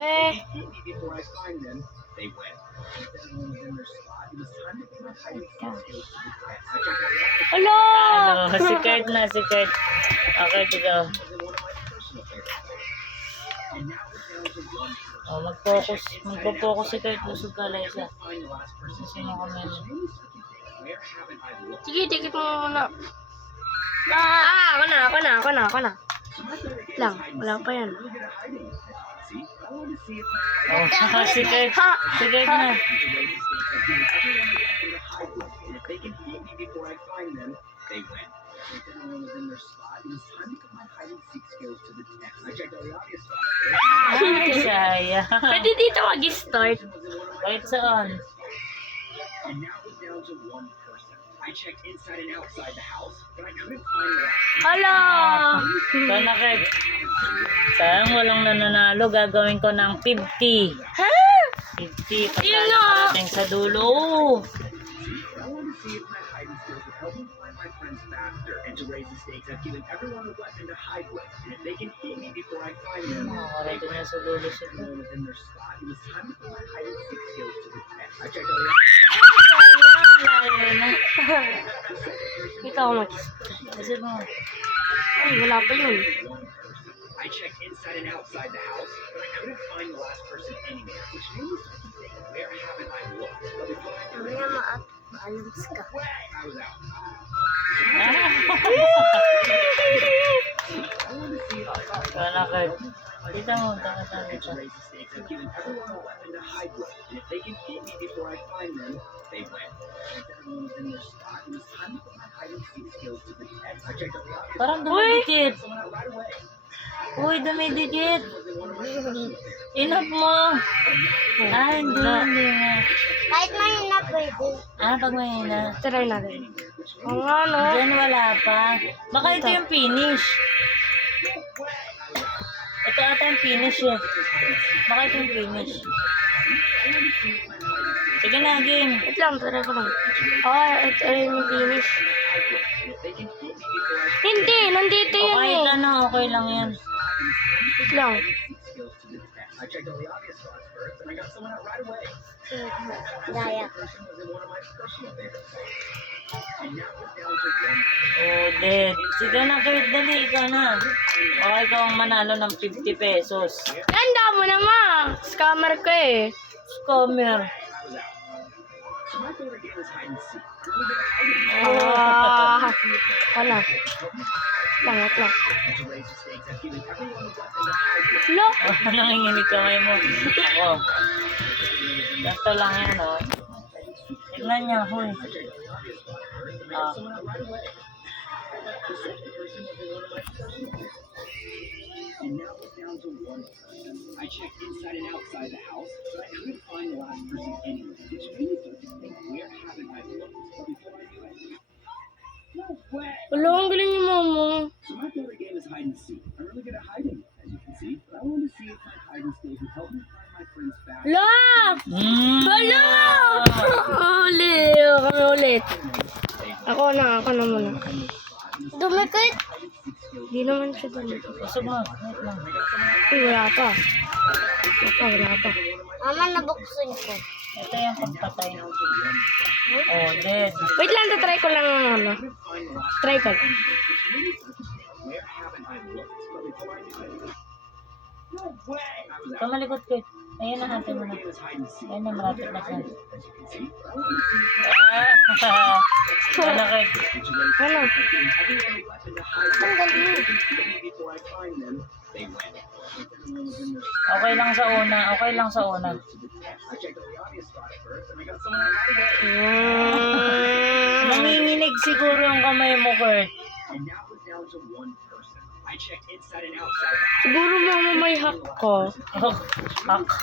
Before I find them, they went. Everyone was in their spot. It was time to put my hiding skills to the test. I checked out the Hala! Ano, si Kurt na, si Kurt. Okay, ikaw. was in one of my personal favorites. And now we're down to one person. Oh, magpo-focus si Kurt. Busog ka lang siya. Find the last person Sino ka man? Where haven't I looked? Sige, dikit mo muna. Ako na. Lang, wala pa yan. Really good at hiding. See? I wanted to see if Oh, si Kurt. Si Kurt na. and if they can beat me before I find them, they win. If everyone was in their spot, it was time to put my hide and seek skills to the test. I checked all the obvious spots. Ay, sayang. Pwede dito mag-start. Kahit saan. And now we're down to one person. I checked inside and outside the house, but I couldn't find the last Hala! Ito na, Kurt. Sayang walang nananalo. Gagawin ko ng 50. Ha? 50. Pagka Yun na. nakarating sa dulo. I wanted to see if my hiding skills would help me find my friends faster. And to raise the stakes, I've given everyone a weapon to hide with. And if they can hit me before I find them, Nakarating na sa dulo si Kurt. everyone was in their spot. It was time to put my hide and seek skills to the test. I checked all the Layo na. Ikaw mag-start. Kasi mo. Ay, wala pa yun. one person. I checked inside and outside the house, but I couldn't find the last person anywhere, which made me start to think, where haven't I looked? But before I knew it, Maalas ka. I was out. Ito na, Kurt. Dito mo. Dito. To raise the stakes, I've given everyone a weapon to hide with, and if they can hit me before I find them, they win. If everyone was in their spot, it was time to put my hide and seek skills to the test. I checked out the obvious. Parang dumidikit. Someone out right away. Uy, dumidikit. Was in one of my personal favorites. Enough mo. Ah, hindi nga. Kahit mahina pwede. Ah, pag mahina. Try natin. Oo nga, no? Diyan wala pa. Baka ito yung finish. Ito ata yung finish eh. Baka ito yung finish. Sige na, game. Wait lang, try ko lang. Oh, ito yung finish. Hindi, nandito yun Okay eh. ka na, okay lang yan. Wait lang. I checked all the obvious spots first, and I got someone out right away. Daya. The person was in one of my personal favorites. And now we're down to one. Oh, dead. Sige na, Kurt, dali. Ikaw na. Okay, ikaw ang manalo ng 50 pesos. Ganda mo naman. Scammer ka eh. Scammer. I was out. So my favorite game is hide and seek. I'm really good at hiding. Wala. Langat lang. And to raise the stakes, I've given everyone a weapon to hide with. Lo! Oh, nanginginig kamay mo. Ako. Ganito lang yan, oh. Tignan niya, huy. Ah. Someone out right away. The second person was in one of my personal favorites. And now we're down to one person. I checked inside and outside the house, but I couldn't find the last person anywhere, which made me start to think, where haven't I looked? But before I knew it, no way! Wala, ang galing yung mama. So my favorite game is hide and seek. I'm really good at hiding, as you can see, but I wanted to see if my hiding skills would help me find my friends back. La! Hala! Ulit. Ako na muna. Dumikit? Di naman siya dumikit. Busog mo. Wait lang. Uy, wala pa. Wala pa. Mama, nabuksan ko. Ito yung pagpatay. Oh, dead. Wait lang, try ko lang ano. Try ko. Where haven't I looked? But before I knew it, no way! I was out. Kamalikot, Kurt. Ayan na natin mo na. Game is hide and seek. Ayan na, marapit na siya. As you can see, but I wanted to see if Ah! Ano, Kurt? Ano? everyone a weapon to hide Ang galing. before I find them, they win. If everyone was in their Okay lang sa una. Okay lang sa una. to the test. I checked all the obvious spots first, and I got someone out right away. Nanginginig siguro ang kamay mo, Kurt. And now we're down to one person. I checked inside and outside the house. Siguro mama may hack ko. Oh,